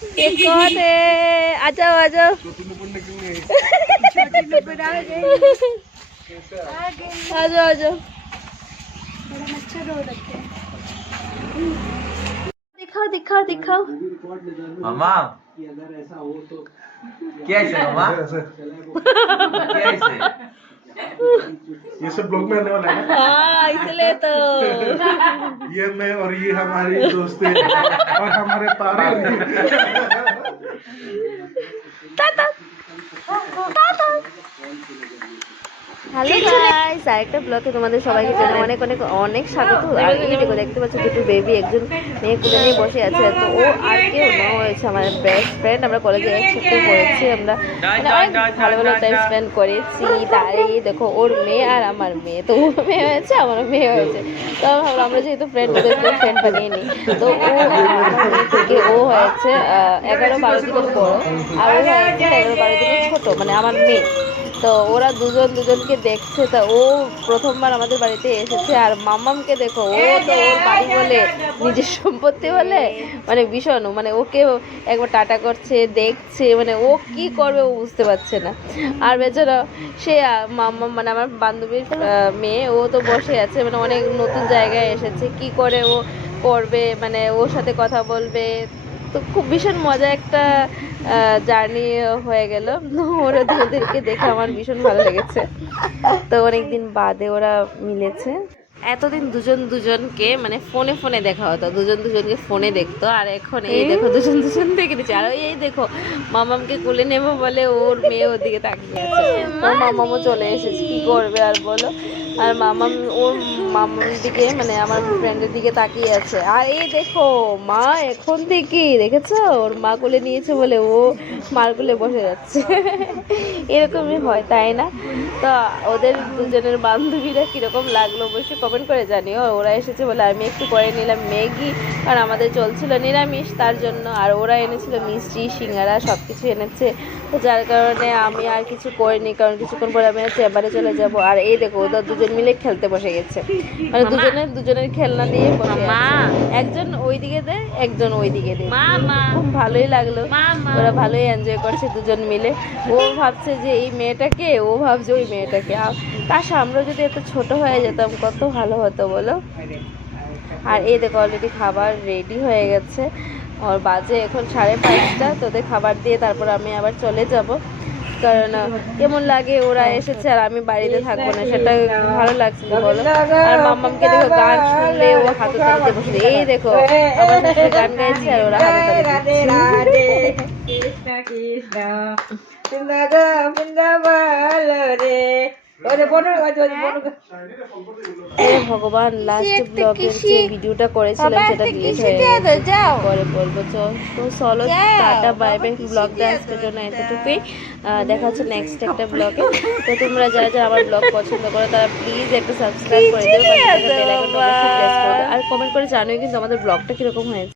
एक कौन है? आ जाओ आ जाओ। आ जाओ आ जाओ। दिखाओ दिखाओ दिखाओ। मामा क्या है मामा? क्या है? ये सब ब्लॉग में आने वाला है ना? हाँ इसलिए तो। ये मैं और ये हमारी दोस्त है और हमारे तारे হ্যালো গাইস, আরেকটা ব্লগে তোমাদের সবাইকে জানাই অনেক অনেক অনেক স্বাগত। আর এই দেখো, দেখতে পাচ্ছ দুটো বেবি, একজন মেয়ে কুলে নিয়ে বসে আছে। তো ও আর কেউ না, হয়েছে আমার বেস্ট ফ্রেন্ড। আমরা কলেজে একসাথে পড়েছি, আমরা অনেক ভালো ভালো টাইম স্পেন্ড করেছি। তারই দেখো ওর মেয়ে আর আমার মেয়ে, তো ওর মেয়ে হয়েছে আমার মেয়ে হয়েছে। তো ভাবলাম আমরা যেহেতু ফ্রেন্ড, ওদেরকে ফ্রেন্ড বানিয়ে নিই। তো ও আমার মেয়ে থেকে ও হয়েছে 11-12 দিনের বড়, আর ও হয়েছে 11-12 দিনের ছোট, মানে আমার মেয়ে। তো ওরা দুজনকে দেখছে। তা ও প্রথমবার আমাদের বাড়িতে এসেছে। আর মাম্মামকে দেখো, ও তো ওর বাড়ি বলে নিজের সম্পত্তি বলে মানে ভীষণ, মানে ওকে একবার টাটা করছে, দেখছে, মানে ও কি করবে ও বুঝতে পারছে না। আর বেচারা সে মাম্মাম মানে আমার বান্ধবীর মেয়ে, ও তো বসে আছে, মানে অনেক নতুন জায়গায় এসেছে, কি করে ও করবে, মানে ওর সাথে কথা বলবে। তো খুব ভীষণ মজা একটা জার্নি হয়ে গেল। ওদেরকে দেখে আমার ভীষণ ভালো লেগেছে। তো অনেকদিন বাদে ওরা মিলেছে। এতদিন দুজনকে মানে ফোনে ফোনে দেখা হতো, দুজনকে ফোনে দেখতো। আর এখন এই দেখো দুজন দেখে নিচ্ছে। আর এই দেখো মামামকে কোলে নেবো বলে ওর মেয়ে ওদিকে তাকিয়ে আছে। ওর মামামও চলে এসেছে, কি করবে আর বলো। আর ওর মামার দিকে মানে আমার ফ্রেন্ডের দিকে তাকিয়ে আছে। আর এই দেখো মা এখন থেকেই দেখেছো ওর মা কোলে নিয়েছে বলে ও মার কোলে বসে যাচ্ছে। এরকমই হয় তাই না? তো ওদের দুজনের বান্ধবীরা কীরকম লাগলো অবশ্যই কমেন্ট করে জানিও। ওরা এসেছে বলে আমি একটু করে নিলাম ম্যাগি, কারণ আমাদের চলছিল নিরামিষ তার জন্য। আর ওরা এনেছিল মিষ্টি, সিঙ্গারা, সব কিছু এনেছে। তো যার কারণে আমি আর কিছু করিনি, কারণ কিছুক্ষণ পরে আমি চেম্বারে চলে যাব। আর এই দেখো ওরা দুজন মিলে খেলতে বসে গেছে, মানে দুজনের খেলনা দিয়ে বসে আছে। একজন ওইদিকে দেয়, একজন ওইদিকে দেয়। খুব ভালোই লাগলো, ওরা ভালোই এনজয় করছে দুজন মিলে। ও ভাবছে যে এই মেয়েটাকে, ও ভাবছে ওই মেয়েটাকে। কাশ আমরা যদি এত ছোট হয়ে যেতাম কত ভালো হতো বলো। আর এই দেখো অলরেডি খাবার রেডি হয়ে গেছে। আর বাজে এখন 5:30। তোদের খাবার দিয়ে তারপর আমি আবার চলে যাব, কারণ কেমন লাগে ওরা এসেছে আর আমি বাড়িতে থাকবো না, সেটা ভালো লাগছে বলো। আর মাম্মামকে দেখো গান শুনলে ও হাতে তালিতে বসে, এই দেখো আমার সাথে গান গাইছে আর ওরা হাতে ভগবান। লাস্ট ব্লগের যে ভিডিওটা করেছিলাম সেটা ডিলিট হয়ে গেছে, পরে বলবো। তো চলো টাটা বাই বাই। ব্লগটা আজকের জন্য এতটুকুই, দেখা হচ্ছে নেক্সট একটা ব্লগে। তো তোমরা যারা যারা আমার ব্লগ পছন্দ করো তারা প্লিজ একটা সাবস্ক্রাইব করে দিও, আর কমেন্ট করে জানোই কিন্তু আমাদের ব্লগটা কীরকম হয়েছে।